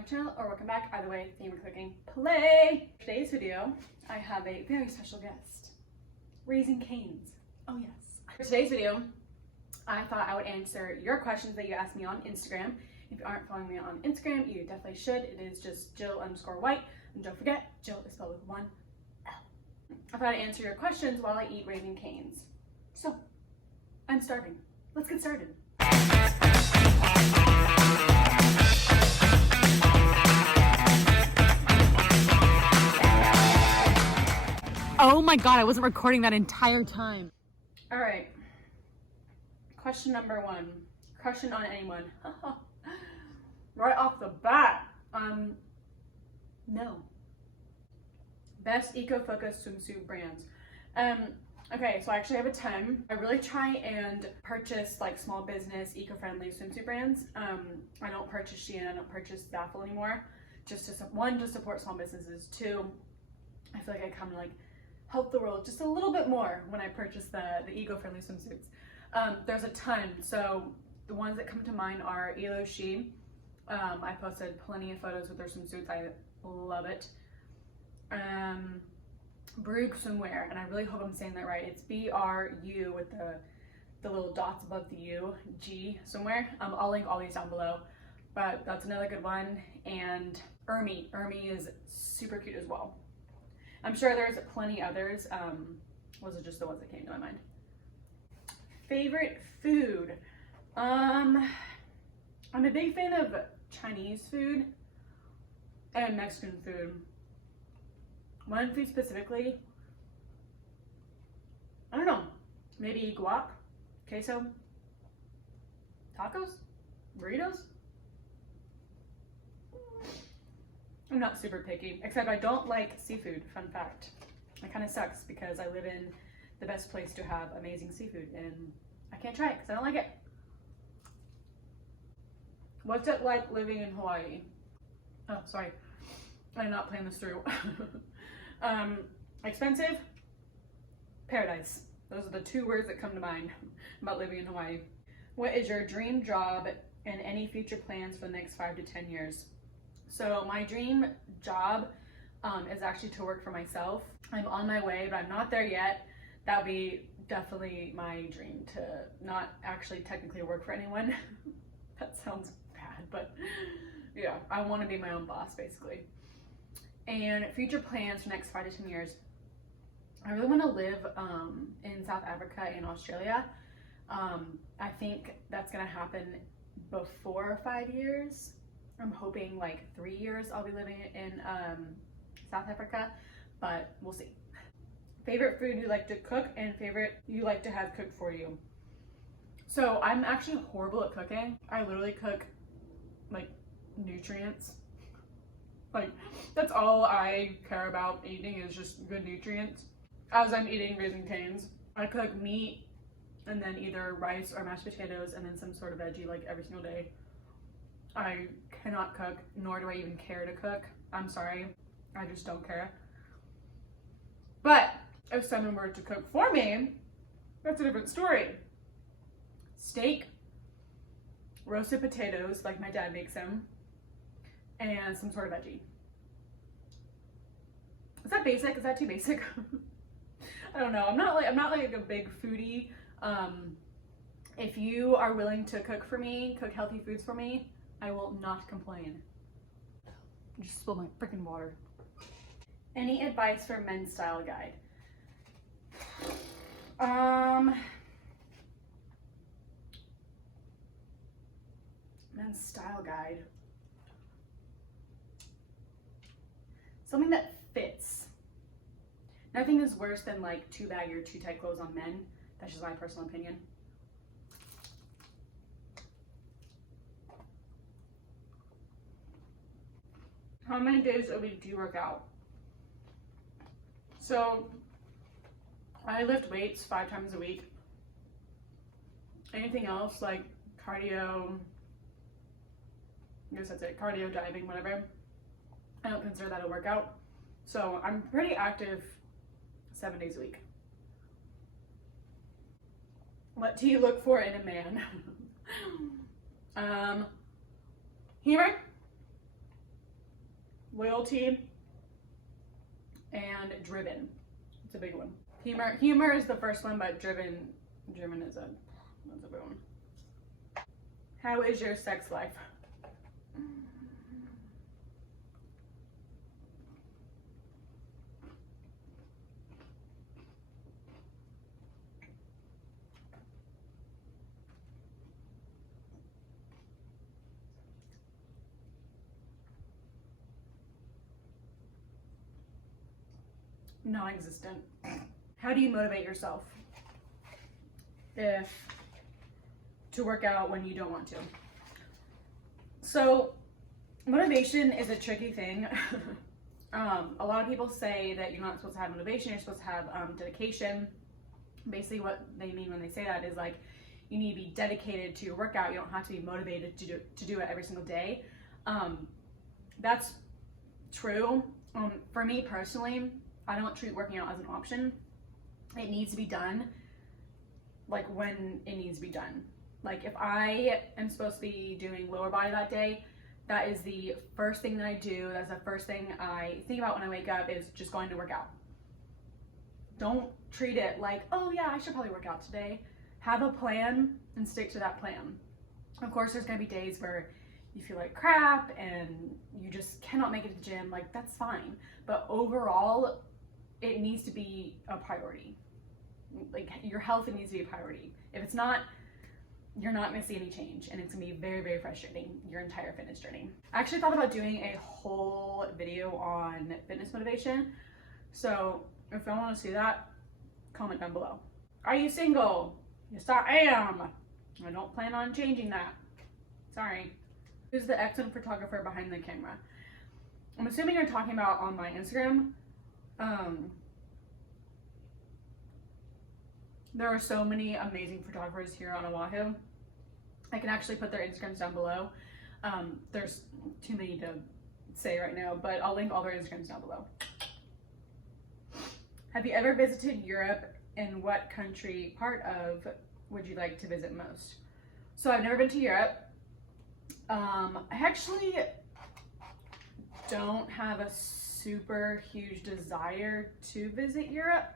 my channel or welcome back. Either way, thank you for clicking play. For today's video, I have a very special guest, Raising Cane's. Oh yes. For today's video, I thought I would answer your questions that you asked me on Instagram. If you aren't following me on Instagram, you definitely should. It is just Jill_White. And don't forget, Jill is spelled with one L. I thought I'd answer your questions while I eat Raising Cane's. So, I'm starving. Let's get started. Oh my god, I wasn't recording that entire time. All right. Question number one. Crushing on anyone. Right off the bat. No. Best eco-focused swimsuit brands. Okay, so I actually have a 10. I really try and purchase like small business, eco-friendly swimsuit brands. I don't purchase Shein, I don't purchase Baffle anymore. Just to, one, to support small businesses. Two, I feel like I kind of like help the world just a little bit more when I purchase the eco-friendly swimsuits. There's a ton. So the ones that come to mind are Aloha. I posted plenty of photos with their swimsuits. I love it. Brug Swimwear, and I really hope I'm saying that right. It's BRU with the little dots above the U, G Swimwear. I'll link all these down below, but that's another good one. And Ermi is super cute as well. I'm sure there's plenty others. Those are just the ones that came to my mind. Favorite food. I'm a big fan of Chinese food and Mexican food. One food specifically, I don't know, maybe guac, queso, tacos, burritos. I'm not super picky, except I don't like seafood, fun fact. It kind of sucks because I live in the best place to have amazing seafood and I can't try it because I don't like it. What's it like living in Hawaii? Oh, sorry. I did not plan this through. Expensive? Paradise. Those are the two words that come to mind about living in Hawaii. What is your dream job and any future plans for the next 5 to 10 years? So my dream job is actually to work for myself. I'm on my way, but I'm not there yet. That would be definitely my dream, to not actually technically work for anyone. That sounds bad, but yeah, I want to be my own boss basically. And future plans for the next 5 to 10 years. I really want to live in South Africa and Australia. I think that's going to happen before 5 years. I'm hoping like 3 years I'll be living in South Africa, but we'll see. Favorite food you like to cook and favorite you like to have cooked for you. So I'm actually horrible at cooking. I literally cook like nutrients. Like, that's all I care about eating is just good nutrients. As I'm eating Raising Cane's, I cook meat and then either rice or mashed potatoes and then some sort of veggie like every single day. I cannot cook, nor do I even care to cook. I'm sorry, I just don't care. But if someone were to cook for me, that's a different story. Steak, roasted potatoes like my dad makes them, and some sort of veggie. Is that basic? Is that too basic? I don't know. I'm not like a big foodie. If you are willing to cook for me, cook healthy foods for me, I will not complain. I just spilled my freaking water. Any advice for men's style guide? Men's style guide. Something that fits. Nothing is worse than like too baggy or too tight clothes on men. That's just my personal opinion. How many days a week do you work out? So I lift weights 5 times a week. Anything else like cardio, I guess that's it, cardio, diving, whatever, I don't consider that a workout. So I'm pretty active 7 days a week. What do you look for in a man? Humor, loyalty, and driven. It's a big one. Humor is the first one, but driven is that's a big one. How is your sex life? Non-existent. How do you motivate yourself to work out when you don't want to? So motivation is a tricky thing. A lot of people say that you're not supposed to have motivation, you're supposed to have dedication. Basically what they mean when they say that is like you need to be dedicated to your workout. You don't have to be motivated to do it every single day. That's true. For me personally, I don't treat working out as an option. It needs to be done like when it needs to be done. Like if I am supposed to be doing lower body that day, that is the first thing that I do. That's the first thing I think about when I wake up, is just going to work out. Don't treat it like, oh yeah, I should probably work out today. Have a plan and stick to that plan. Of course, there's gonna be days where you feel like crap and you just cannot make it to the gym. Like that's fine. But overall, it needs to be a priority. Like your health needs to be a priority. If it's not, you're not gonna see any change, and it's gonna be very, very frustrating your entire fitness journey. I actually thought about doing a whole video on fitness motivation. So if you want to see that, comment down below. Are you single? Yes, I am. I don't plan on changing that. Sorry. Who's the excellent photographer behind the camera? I'm assuming you're talking about on my Instagram. There are so many amazing photographers here on Oahu. I can actually put their Instagrams down below. There's too many to say right now, but I'll link all their Instagrams down below. Have you ever visited Europe, and what country part of would you like to visit most? So I've never been to Europe. I actually don't have a super huge desire to visit Europe.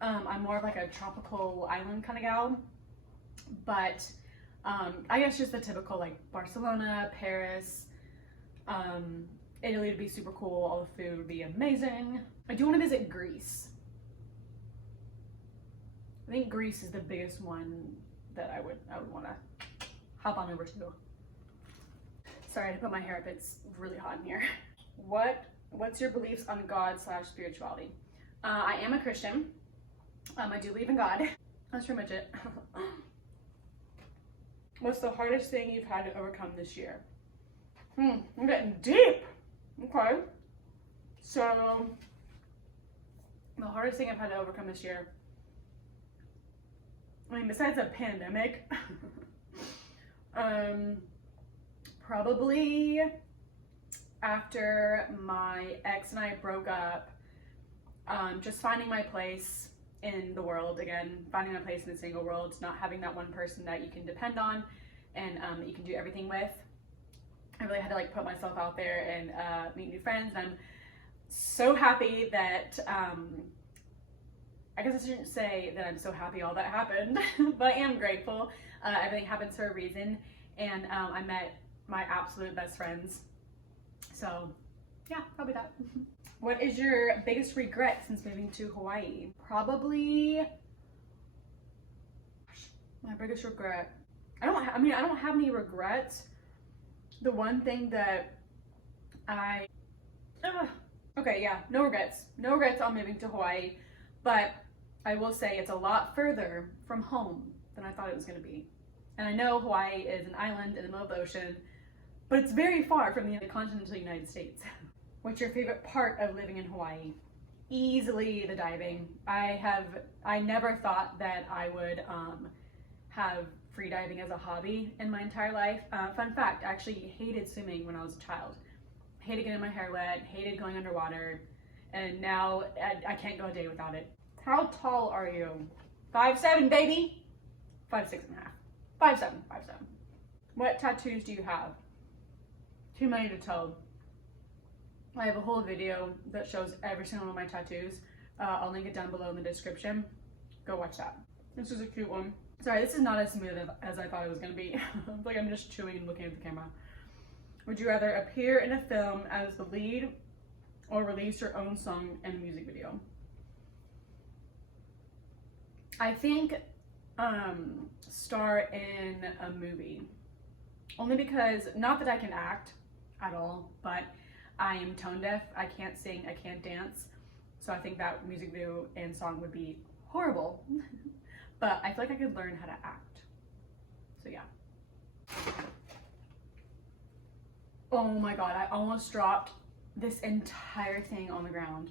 I'm more of like a tropical island kind of gal, but I guess just the typical like Barcelona, Paris, Italy would be super cool. All the food would be amazing. I do want to visit Greece. I think Greece is the biggest one that I would want to hop on over to. Sorry, I had to put my hair up. It's really hot in here. What's your beliefs on God/spirituality? I am a Christian. I do believe in God. That's pretty much it. What's the hardest thing you've had to overcome this year? I'm getting deep. Okay. So, the hardest thing I've had to overcome this year, I mean, besides a pandemic, probably after my ex and I broke up, just finding my place in the world again, finding my place in the single world, not having that one person that you can depend on and that you can do everything with. I really had to like put myself out there and meet new friends. And I'm so happy that I guess I shouldn't say that I'm so happy all that happened, but I am grateful. Everything happens for a reason, and I met my absolute best friends. So yeah, probably that. What is your biggest regret since moving to Hawaii? Probably my biggest regret. I don't have any regrets. The one thing that okay, yeah, no regrets. No regrets on moving to Hawaii, but I will say it's a lot further from home than I thought it was going to be. And I know Hawaii is an island in the middle of the ocean, but it's very far from the continental United States. What's your favorite part of living in Hawaii? Easily the diving. I never thought that I would have free diving as a hobby in my entire life. Fun fact, I actually hated swimming when I was a child. Hated getting my hair wet, hated going underwater, and now I can't go a day without it. How tall are you? 5'7", baby. 5'6" and a half. 5'7", 5'7". What tattoos do you have? Too many to tell. I have a whole video that shows every single one of my tattoos. I'll link it down below in the description. Go watch that. This is a cute one. Sorry, this is not as smooth as I thought it was gonna be. Like I'm just chewing and looking at the camera. Would you rather appear in a film as the lead or release your own song and music video? I think star in a movie. Only because, not that I can act at all, but I am tone deaf. I can't sing, I can't dance. So I think that music video and song would be horrible. But I feel like I could learn how to act. So yeah. Oh my god, I almost dropped this entire thing on the ground.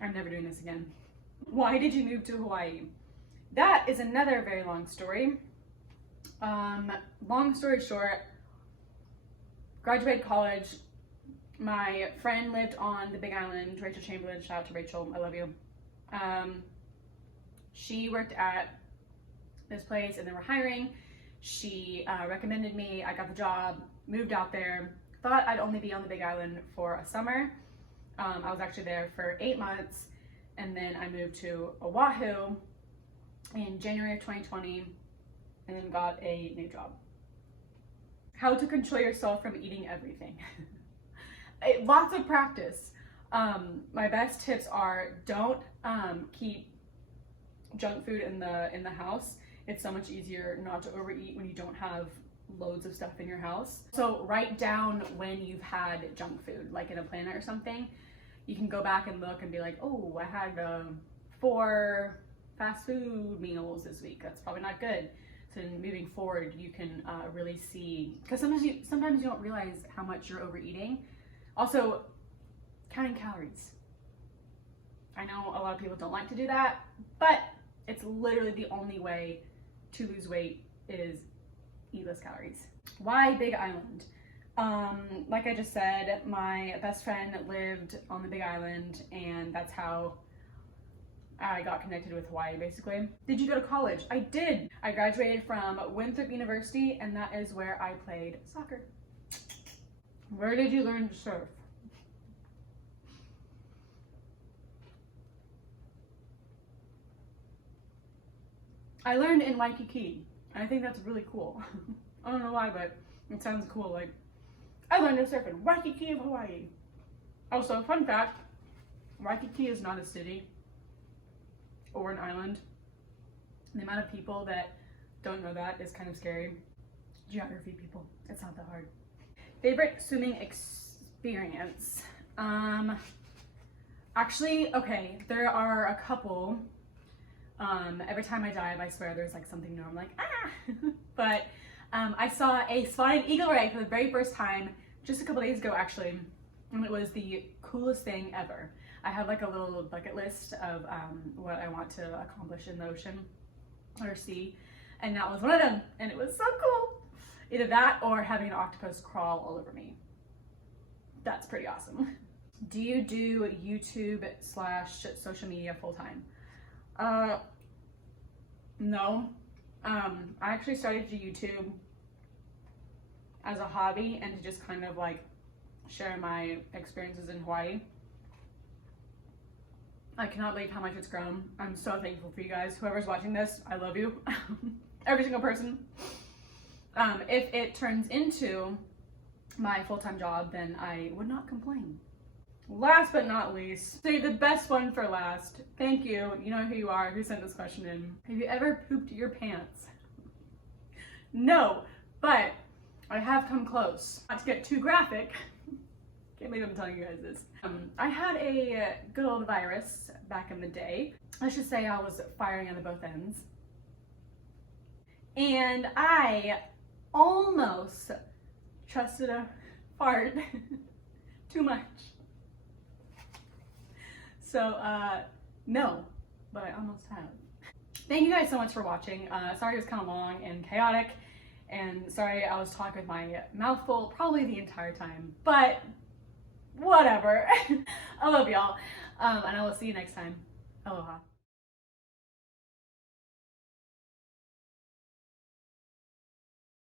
I'm never doing this again. Why did you move to Hawaii? That is another very long story. Long story short, graduated college. My friend lived on the Big Island, Rachel Chamberlain. Shout out to Rachel, I love you. She worked at this place and they were hiring. She recommended me, I got the job, moved out there, thought I'd only be on the Big Island for a summer. I was actually there for 8 months, and then I moved to Oahu in January of 2020 and then got a new job. How to control yourself from eating everything. Lots of practice. My best tips are don't keep junk food in the house. It's so much easier not to overeat when you don't have loads of stuff in your house. So write down when you've had junk food, like in a planner or something. You can go back and look and be like, oh, I had 4 fast food meals this week. That's probably not good. So moving forward, you can really see, because sometimes you don't realize how much you're overeating. Also, counting calories. I know a lot of people don't like to do that, but it's literally the only way to lose weight is eat less calories. Why Big Island? Like I just said, my best friend lived on the Big Island, and that's how I got connected with Hawaii, basically. Did you go to college? I did. I graduated from Winthrop University, and that is where I played soccer. Where did you learn to surf? I learned in Waikiki. I think that's really cool. I don't know why, but it sounds cool. Like, I learned to surf in Waikiki of Hawaii. Also, fun fact, Waikiki is not a city or an island. The amount of people that don't know that is kind of scary. Geography people, it's not that hard. Favorite swimming experience? Actually, okay, there are a couple. Every time I dive, I swear there's like something new. I'm like, ah! But I saw a spotted eagle ray for the very first time just a couple days ago, actually, and it was the coolest thing ever. I have like a little bucket list of what I want to accomplish in the ocean or sea, and that was one of them, and it was so cool. Either that or having an octopus crawl all over me. That's pretty awesome. Do you do YouTube / social media full time? No. I actually started to YouTube as a hobby and to just kind of like share my experiences in Hawaii. I cannot believe how much it's grown. I'm so thankful for you guys. Whoever's watching this, I love you. Every single person. If it turns into my full-time job, then I would not complain. Last but not least, say the best one for last. Thank you. You know who you are, who sent this question in. Have you ever pooped your pants? No, but I have come close. Not to get too graphic. Can't believe I'm telling you guys this. I had a good old virus back in the day. Let's just say I was firing on both ends. And I almost trusted a fart too much. So, no, but I almost have. Thank you guys so much for watching. Sorry it was kind of long and chaotic, and sorry I was talking with my mouth full probably the entire time, but whatever. I love y'all, and I will see you next time. Aloha.